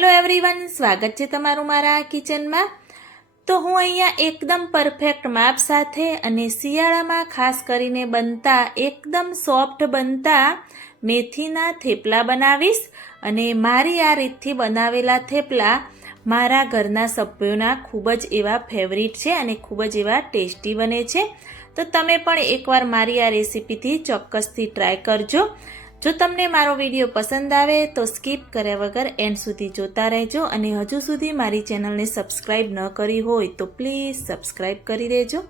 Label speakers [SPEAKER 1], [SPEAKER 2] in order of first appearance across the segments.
[SPEAKER 1] Hello everyone સ્વાગત છે તમારું મારા કિચનમાં. તો હું અહીંયા એકદમ પરફેક્ટ માપ સાથે અને શિયાળામાં ખાસ કરીને બનતા, એકદમ સોફ્ટ બનતા મેથીના થેપલા બનાવીશ અને મારી આ રીતથી બનાવેલા થેપલા મારા ઘરના સભ્યોના ખૂબ જ એવા ફેવરિટ છે અને ખૂબ જ એવા ટેસ્ટી બને છે. તો તમે પણ એકવાર મારી આ રેસીપીથી ચોક્કસથી ટ્રાય કરજો. જો તમને મારો વીડિયો પસંદ આવે તો સ્કીપ કર્યા વગર એન્ડ સુધી જોતા રહેજો અને હજુ સુધી મારી ચેનલને સબસ્ક્રાઈબ ન કરી હોય તો પ્લીઝ સબસ્ક્રાઈબ કરી દેજો.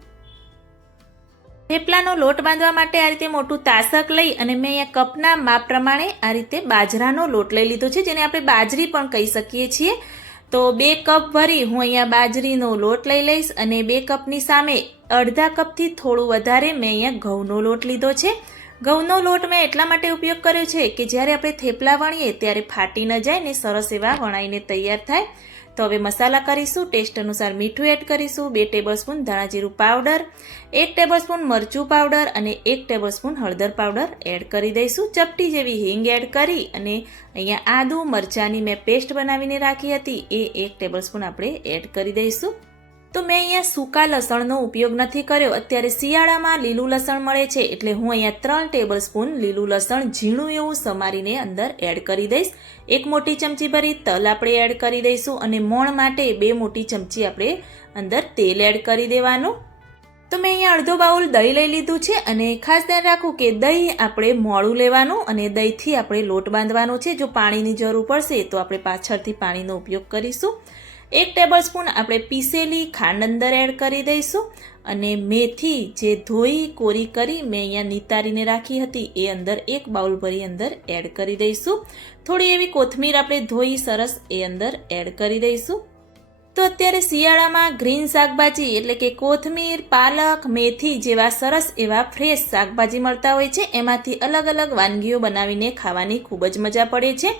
[SPEAKER 1] થેપલાનો લોટ બાંધવા માટે આ રીતે મોટું તાસક લઈ અને મેં અહીંયા કપના માપ પ્રમાણે આ રીતે બાજરાનો લોટ લઈ લીધો છે, જેને આપણે બાજરી પણ કહી શકીએ છીએ. તો બે કપ ભરી હું અહીંયા બાજરીનો લોટ લઈ લઈશ અને બે કપની સામે અડધા કપથી થોડું વધારે મેં અહીંયા ઘઉંનો લોટ લીધો છે. ઘઉંનો લોટ મેં એટલા માટે ઉપયોગ કર્યો છે કે જ્યારે આપણે થેપલા વણીએ ત્યારે ફાટી ન જાય ને સરસ એવા વણાઈને તૈયાર થાય. તો હવે મસાલા કરીશું, ટેસ્ટ અનુસાર મીઠું એડ કરીશું, બે ટેબલસ્પૂન ધાણા જીરું પાવડર, એક ટેબલસ્પૂન મરચું પાવડર અને એક ટેબલસ્પૂન હળદર પાવડર એડ કરી દઈશું. ચપટી જેવી હિંગ એડ કરી અને અહીંયા આદું મરચાંની મેં પેસ્ટ બનાવીને રાખી હતી, એ એક ટેબલસ્પૂન આપણે એડ કરી દઈશું. તો મેં અહીંયા સૂકા લસણનો ઉપયોગ નથી કર્યો. અત્યારે શિયાળામાં લીલું લસણ મળે છે એટલે હું અહીંયા ત્રણ ટેબલ સ્પૂન લીલું લસણ ઝીણું એવું સમારીને અંદર એડ કરી દઈશ. એક મોટી ચમચી ભરી તલ આપણે એડ કરી દઈશું અને મોણ માટે બે મોટી ચમચી આપણે અંદર તેલ એડ કરી દેવાનું. તો મેં અહીંયા અડધો બાઉલ દહીં લઈ લીધું છે અને ખાસ ધ્યાન રાખવું કે દહીં આપણે મોડું લેવાનું અને દહીંથી આપણે લોટ બાંધવાનો છે. જો પાણીની જરૂર પડશે તો આપણે પાછળથી પાણીનો ઉપયોગ કરીશું. એક ટેબલ સ્પૂન આપણે પીસેલી ખાંડ અંદર એડ કરી દઈશું અને મેથી જે ધોઈ કોરી કરી મેં અહીંયા નિતારીને રાખી હતી એ અંદર એક બાઉલ ભરી અંદર એડ કરી દઈશું. થોડી એવી કોથમીર આપણે ધોઈ સરસ એ અંદર એડ કરી દઈશું. તો અત્યારે શિયાળામાં ગ્રીન શાકભાજી એટલે કે કોથમીર, પાલક, મેથી જેવા સરસ એવા ફ્રેશ શાકભાજી મળતા હોય છે. એમાંથી અલગ અલગ વાનગીઓ બનાવીને ખાવાની ખૂબ જ મજા પડે છે.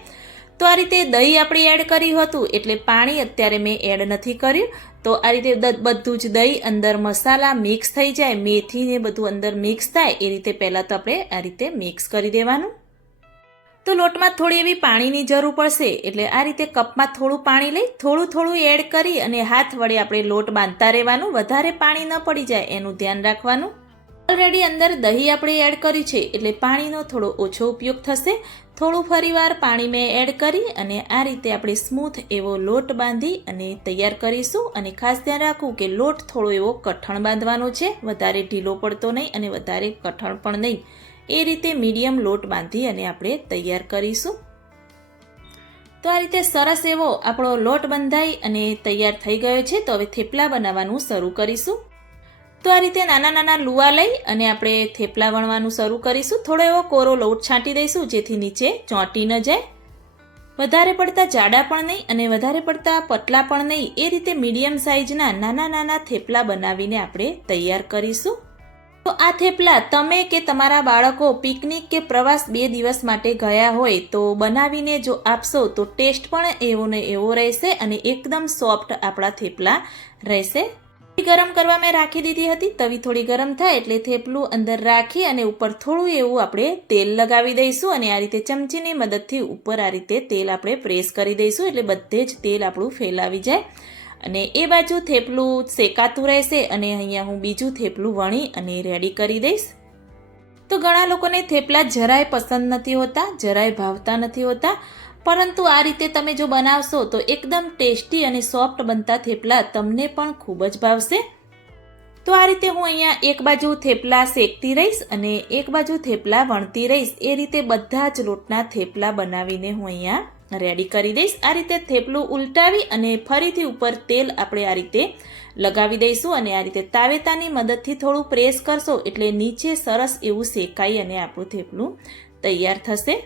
[SPEAKER 1] તો આ રીતે દહીં આપણે એડ કર્યું હતું, એટલે પાણી અત્યારે મેં એડ નથી કર્યું. તો આ રીતે બધું જ દહીં અંદર મસાલા મિક્સ થઈ જાય, મેથી ને બધું અંદર મિક્સ થાય, એ રીતે પહેલાં તો આપણે આ રીતે મિક્સ કરી દેવાનું. તો લોટમાં થોડી એવી પાણીની જરૂર પડશે, એટલે આ રીતે કપમાં થોડું પાણી લઈ, થોડું થોડું એડ કરી અને હાથ વડે આપણે લોટ બાંધતા રહેવાનું, વધારે પાણી ન પડી જાય, એનું ધ્યાન રાખવાનું. ઓલરેડી અંદર દહીં આપણે એડ કરી છે, એટલે પાણીનો થોડો ઓછો ઉપયોગ થશે. થોડું ફરીવાર પાણી મેં એડ કરી અને આ રીતે આપણે સ્મૂથ એવો લોટ બાંધી અને તૈયાર કરીશું. અને ખાસ ધ્યાન રાખવું કે લોટ થોડો એવો કઠણ બાંધવાનો છે, વધારે ઢીલો પડતો નહીં અને વધારે કઠણ પણ નહીં. એ રીતે મીડિયમ લોટ બાંધી અને આપણે તૈયાર કરીશું. તો આ રીતે સરસ એવો આપણો લોટ બંધાઈ અને તૈયાર થઈ ગયો છે. તો હવે થેપલા બનાવવાનું શરૂ કરીશું. તો આ રીતે નાના નાના લુવા લઈ અને આપણે થેપલા વણવાનું શરૂ કરીશું. થોડો એવો કોરો લોટ છાંટી દઈશું, જેથી નીચે ચોંટી ન જાય. વધારે પડતા જાડા પણ નહીં અને વધારે પડતા પતલા પણ નહીં. એ રીતે મીડિયમ સાઇઝના નાના નાના થેપલા બનાવીને આપણે તૈયાર કરીશું. તો આ થેપલા તમે કે તમારા બાળકો પિકનિક કે પ્રવાસ બે દિવસ માટે ગયા હોય તો બનાવીને જો આપશો તો ટેસ્ટ પણ એવો ને એવો રહેશે અને એકદમ સોફ્ટ આપણા થેપલા રહેશે. ગરમ કરવા મેં રાખી દીધી હતી. તવી થોડી ગરમ થાય એટલે થેપલું અંદર રાખી અને ઉપર થોડું એવું આપણે તેલ લગાવી દઈશું અને આ રીતે ચમચીની મદદથી ઉપર આ રીતે તેલ આપણે પ્રેસ કરી દઈશું એટલે બધે જ તેલ આપણું ફેલાવી જાય. અને એ બાજુ થેપલું શેકાતું રહેશે અને અહીંયા હું બીજું થેપલું વણી અને રેડી કરી દઈશ. તો ઘણા લોકોને થેપલા જરાય પસંદ નથી હોતા, જરાય ભાવતા નથી હોતા. પરંતુ આ રીતે તમે જો બનાવશો તો એકદમ ટેસ્ટી અને સોફ્ટ બનતા થેપલા તમને પણ ખૂબ જ ભાવશે. તો આ રીતે હું અહીંયા એક બાજુ થેપલા શેકતી રહીશ અને એક બાજુ થેપલા વણતી રહીશ. એ રીતે બધા જ લોટના થેપલા બનાવીને હું અહીંયા રેડી કરી દઈશ. આ રીતે થેપલું ઉલટાવી અને ફરીથી ઉપર તેલ આપણે આ રીતે લગાવી દઈશું અને આ રીતે તાવેતાની મદદથી થોડું પ્રેસ કરશો એટલે નીચે સરસ એવું શેકાઈ અને આપણું થેપલું તૈયાર થશે.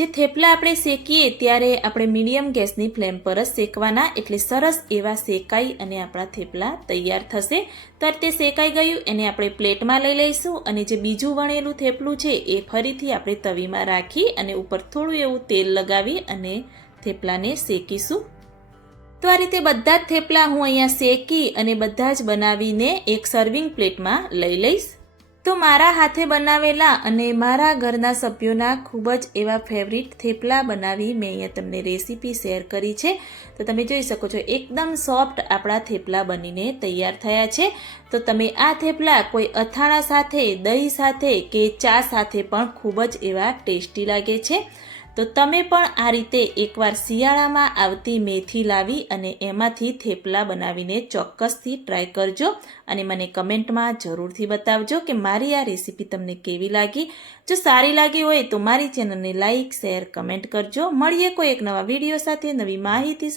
[SPEAKER 1] જે થેપલા આપણે શેકીએ ત્યારે આપણે મીડિયમ ગેસની ફ્લેમ પર જ શેકવાના, એટલે સરસ એવા શેકાઈ અને આપણા થેપલા તૈયાર થશે. તો તે શેકાઈ ગયું, એને આપણે પ્લેટમાં લઈ લઈશું અને જે બીજું વણેલું થેપલું છે એ ફરીથી આપણે તવીમાં રાખી અને ઉપર થોડું એવું તેલ લગાવી અને થેપલાને શેકીશું. તો આ રીતે બધા જ થેપલા હું અહીંયા શેકી અને બધા જ બનાવીને એક સર્વિંગ પ્લેટમાં લઈ લઈશ. તો મારા હાથે બનાવેલા અને મારા ઘરના સભ્યોના ખૂબ જ એવા ફેવરિટ થેપલા બનાવી મેં અહીંયા તમને રેસીપી શેર કરી છે. તો તમે જોઈ શકો છો, એકદમ સોફ્ટ આપણા થેપલા બનીને તૈયાર થયા છે. તો તમે આ થેપલા કોઈ અથાણા સાથે, દહીં સાથે કે ચા સાથે પણ ખૂબ જ એવા ટેસ્ટી લાગે છે. તો તમે પણ આ રીતે એકવાર શિયાળામાં આવતી મેથી લાવી અને એમાંથી થેપલા બનાવીને ચોક્કસથી ટ્રાય કરજો અને મને કમેન્ટમાં જરૂરથી બતાવજો કે મારી આ રેસીપી તમને કેવી લાગી. જો સારી લાગી હોય તો મારી ચેનલને લાઇક શેર, કમેન્ટ કરજો. મળીએ કોઈ એક નવા વીડિયો સાથે નવી માહિતી